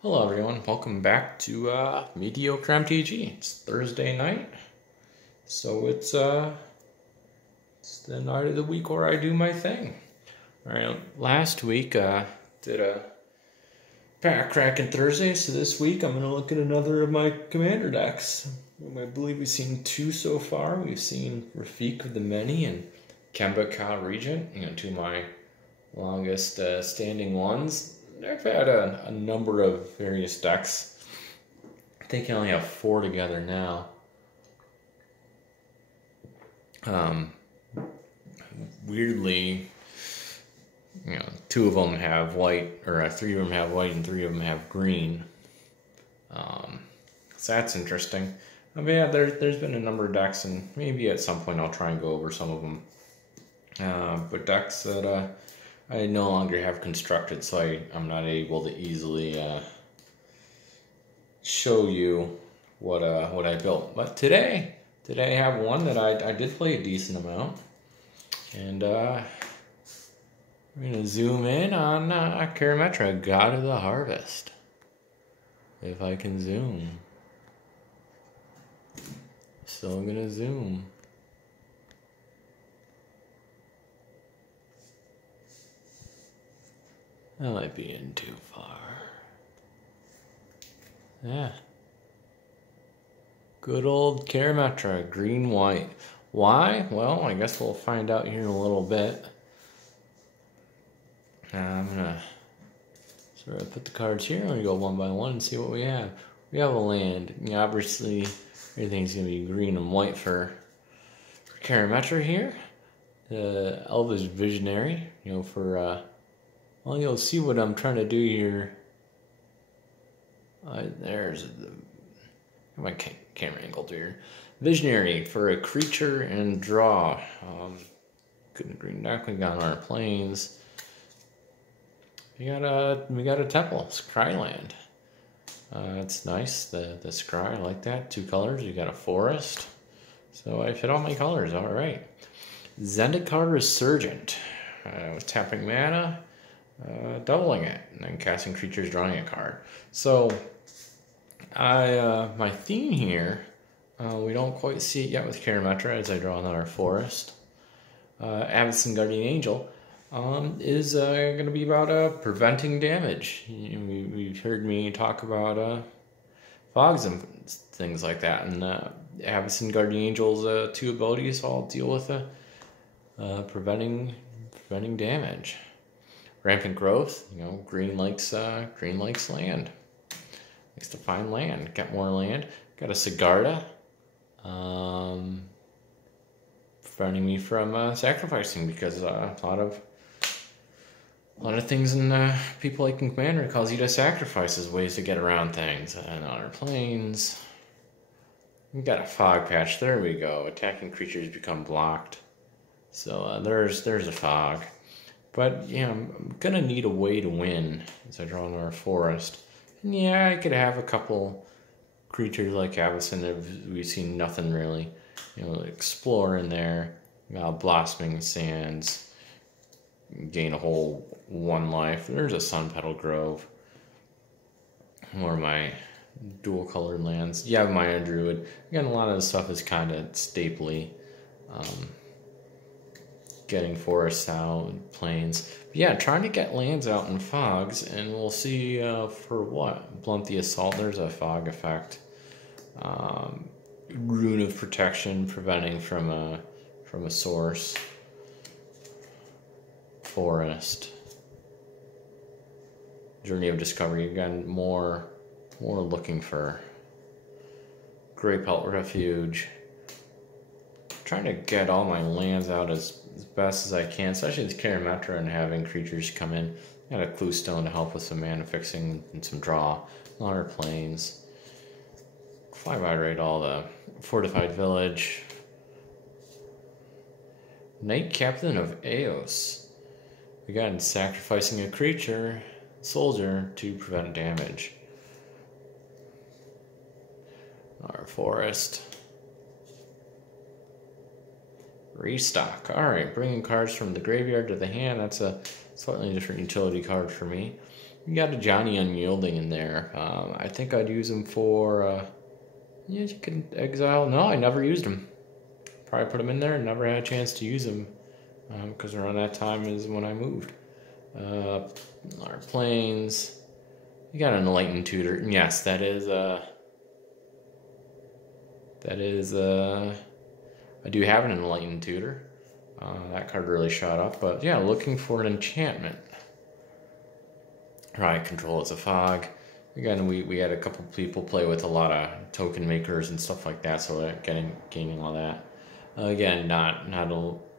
Hello everyone, welcome back to Mediocre MTG. It's Thursday night, so it's the night of the week where I do my thing. Alright, last week did a pack cracking Thursday, so this week I'm gonna look at another of my commander decks. I believe we've seen two so far. We've seen Rafik of the Many and Kemba Ka Regent, two of my longest standing ones. I've had a number of various decks. I think I only have 4 together now. Weirdly, 2 of them have white, or 3 of them have white and 3 of them have green. So that's interesting. But yeah, there's been a number of decks, and maybe at some point I'll try and go over some of them. But decks that I no longer have constructed, so I'm not able to easily show you what I built. But today I have one that I did play a decent amount, and we're gonna zoom in on Karametra, God of the Harvest. If I can zoom, still gonna zoom. That might be in too far. Yeah. Good old Karametra, green-white. Why? Well, I guess we'll find out here in a little bit. I'm gonna sort of put the cards here. I'm gonna go one by one and see what we have. We have a land. Obviously, everything's gonna be green and white for Karametra here. Elvish Visionary, well, you'll see what I'm trying to do here. There's my camera angled here. Visionary for a creature and draw. Good green deck. We got our plains. We got a temple, Scryland. It's nice. The scry, I like that. 2 colors. You got a forest. So I fit all my colors. All right. Zendikar Resurgent. With tapping mana. Doubling it and then casting creatures, drawing a card. So my theme here, we don't quite see it yet with Karametra as I draw another forest. Avacyn Guardian Angel is going to be about preventing damage. We've heard me talk about fogs and things like that, and Avacyn Guardian Angel's 2 abilities all deal with preventing damage. Rampant growth, green likes land. Likes to find land, get more land. Got a Sigarda, preventing me from sacrificing, because a lot of things in people like in Commander cause you to sacrifice as ways to get around things. And on our planes, we got a fog patch. There we go. Attacking creatures become blocked. So there's a fog. But, I'm going to need a way to win as I draw another forest. And I could have a couple creatures like Avacyn that we've seen nothing really. Explore in there. Blossoming Sands. Gain a whole 1 life. There's a Sun Petal Grove. More of my dual colored lands. You have Maya Druid. Again, a lot of the stuff is kind of stapley. Getting forests out, plains. But trying to get lands out in fogs, and we'll see for what. Blunt the Assault, there's a fog effect. Rune of Protection, preventing from a source. Forest. Journey of Discovery, again, more looking for Grey Pelt Refuge. Trying to get all my lands out as best as I can, especially with Karametra and having creatures come in. Got a Clue Stone to help with some mana fixing and some draw. Longer plains. Flyby raid all the Fortified Village. Knight Captain of Eos. Again, sacrificing a creature, soldier, to prevent damage. Our forest. Restock. Alright, bringing cards from the graveyard to the hand. That's a slightly different utility card for me. You got a Johnny Unyielding in there. I think I'd use him for, yeah, you can exile. No, I never used him. Probably put him in there and never had a chance to use him. Because around that time is when I moved. Our planes. You got an Enlightened Tutor. And yes, that is, I do have an Enlightened Tutor. That card really shot up. But yeah, looking for an enchantment. Right, Control is a fog. Again, we had a couple people play with a lot of token makers and stuff like that, so gaining all that. Again, not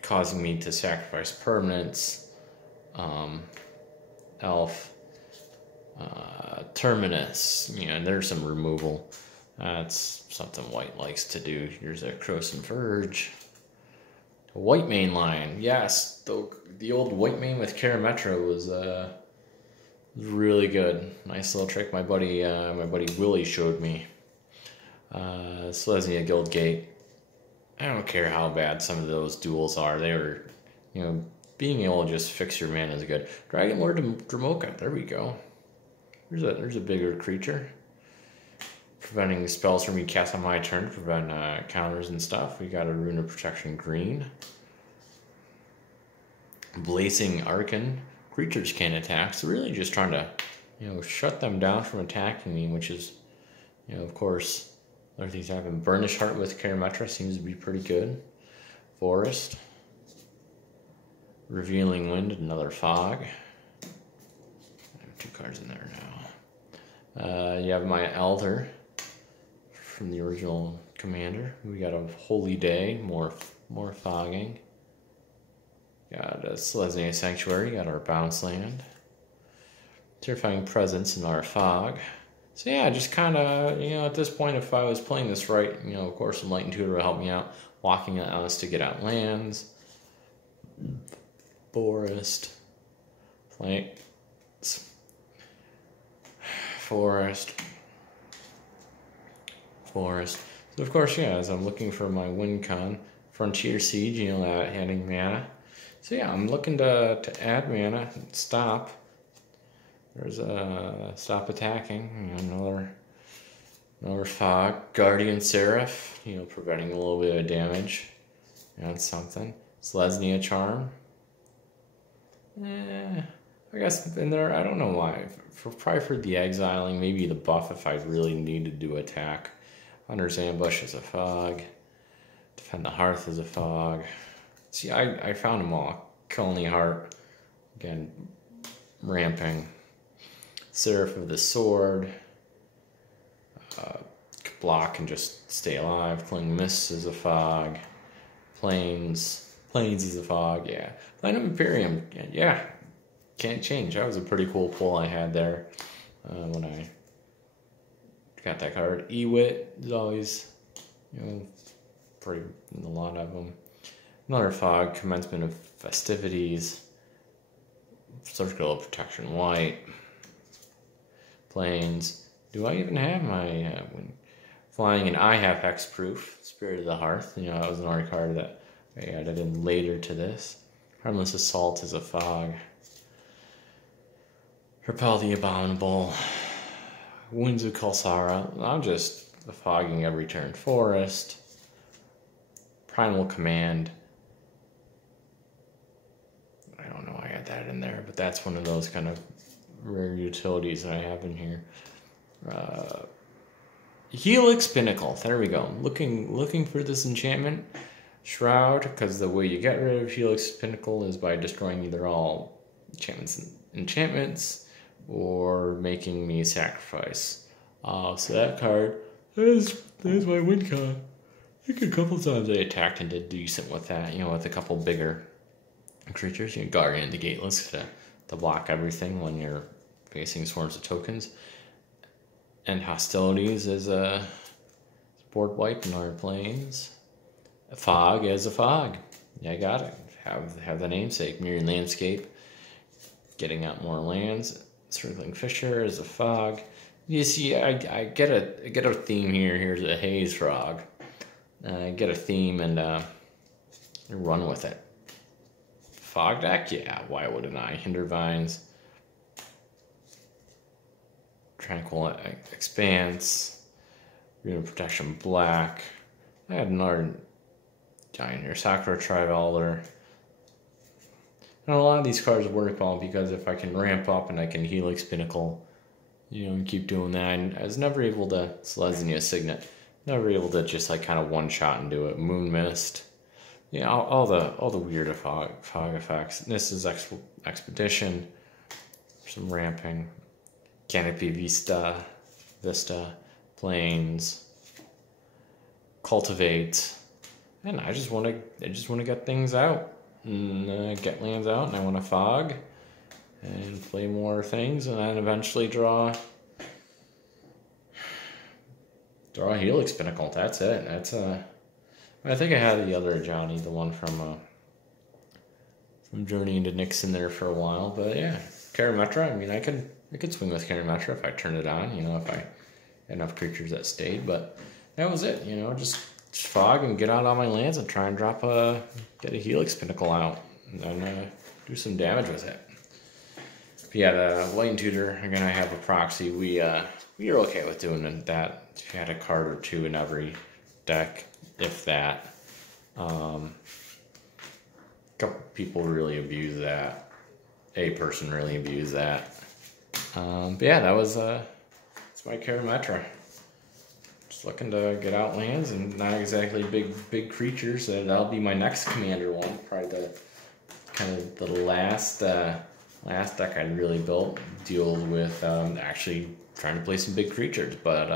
causing me to sacrifice permanents. Elf. Terminus. You know, there's some removal. That's something white likes to do. Here's a Croson Verge. A white main line. Yes, the old white main with Karametra was really good. Nice little trick my buddy Willie showed me. Selesnya Guildgate. I don't care how bad some of those duels are. They were, you know, being able to just fix your mana is good. Dragon Lord Dramoka. There we go. There's a bigger creature. Preventing spells from being cast on my turn to prevent counters and stuff. We got a Rune of Protection green. Blazing Archon. Creatures can't attack, so really just trying to, you know, shut them down from attacking me, which is, you know, of course, other things happen. Burnished Heart with Karametra seems to be pretty good. Forest. Revealing Wind, another fog. I have 2 cards in there now. You have my Elder from the original Commander. We got a Holy Day, more fogging. Got a Selesnya Sanctuary, got our Bounce Land. Terrifying Presence and our Fog. So yeah, just kind of, you know, at this point, if I was playing this right, you know, of course, Enlightened Tutor will help me out. Walking on us to get out lands. Forest. Flanks. Forest. So of course, yeah, as I'm looking for my win con, Frontier Siege, you know, adding mana. So yeah, I'm looking to add mana, stop. There's a stop attacking, you know, another fog. Guardian Seraph, you know, preventing a little bit of damage. You know, that's something. Selesnya Charm. I guess in there, I don't know why. Probably for the exiling, maybe the buff if I really needed to attack. Hunter's Ambush is a fog. Defend the Hearth is a fog. See, I found them all. Coney Heart. Again, ramping. Seraph of the Sword. Block and just stay alive. Cling Mist is a fog. Plains is a fog, yeah. Platinum Imperium, yeah. Can't change. That was a pretty cool pull I had there when I got that card. Ewit is always, you know, pretty in a lot of them. Another fog, Commencement of Festivities. Circle of Protection White. Plains. Do I even have my flying? And I have Hexproof. Spirit of the Hearth. You know, that was another card that I added in later to this. Harmless Assault is a fog. Repel the Abominable. Winds of Kalsara. I'm just fogging every turn. Forest. Primal Command. I don't know why I got that in there, but that's one of those kind of rare utilities that I have in here. Helix Pinnacle. There we go. Looking for this enchantment. Shroud, because the way you get rid of Helix Pinnacle is by destroying either all enchantments or making me sacrifice. So that card, there's my win con. I think a couple times I attacked and did decent with that, you know, with a couple bigger creatures. You know, Guardian the Gateless to block everything when you're facing swarms of tokens. And Hostilities is a board wipe in our planes. Fog is a fog. Yeah, I got it. Have the namesake. Mirroring Landscape. Getting out more lands. Circling Fisher is a fog. You see, I get a theme here. Here's a Haze Frog. I get a theme and run with it. Fog deck? Yeah, why wouldn't I? Hindervines. Tranquil Expanse, Rune Protection Black. I had another Giant here, Sakura Trivalor. And a lot of these cards work well because if I can ramp up and I can Helix Pinnacle, you know, and keep doing that. And I was never able to, Selesnya Signet, never able to just like kind of one shot and do it. Moon Mist, yeah, all the weird fog effects. This is Expedition, some ramping, Canopy Vista, Plains, Cultivate, and I just want to get things out. And get lands out, and I want to fog and play more things, and then eventually draw a Helix Pinnacle. That's it. I think I had the other Johnny, the one from Journey into Nixon there for a while, but yeah, Karametra. I mean, I could swing with Karametra if I turned it on. You know, if I had enough creatures that stayed, but that was it. You know, just fog and get out all my lands and try and get a Helix Pinnacle out and then do some damage with it. But yeah, the Light Tutor, again, I have a proxy. We are okay with doing that. If you had a card or two in every deck, if that. A couple people really abuse that. A person really abused that. But yeah, that's my Karametra. Looking to get out lands and not exactly big creatures. That'll be my next commander one. Probably the last deck I really built deals with actually trying to play some big creatures, but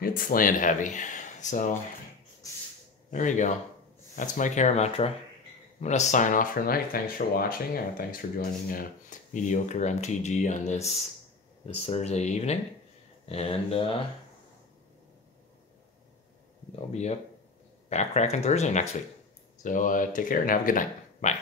it's land heavy. So there you go. That's my Karametra. I'm gonna sign off for tonight. Thanks for watching. Thanks for joining Mediocre MTG on this Thursday evening, and I'll be up back cracking Thursday next week. So take care and have a good night. Bye.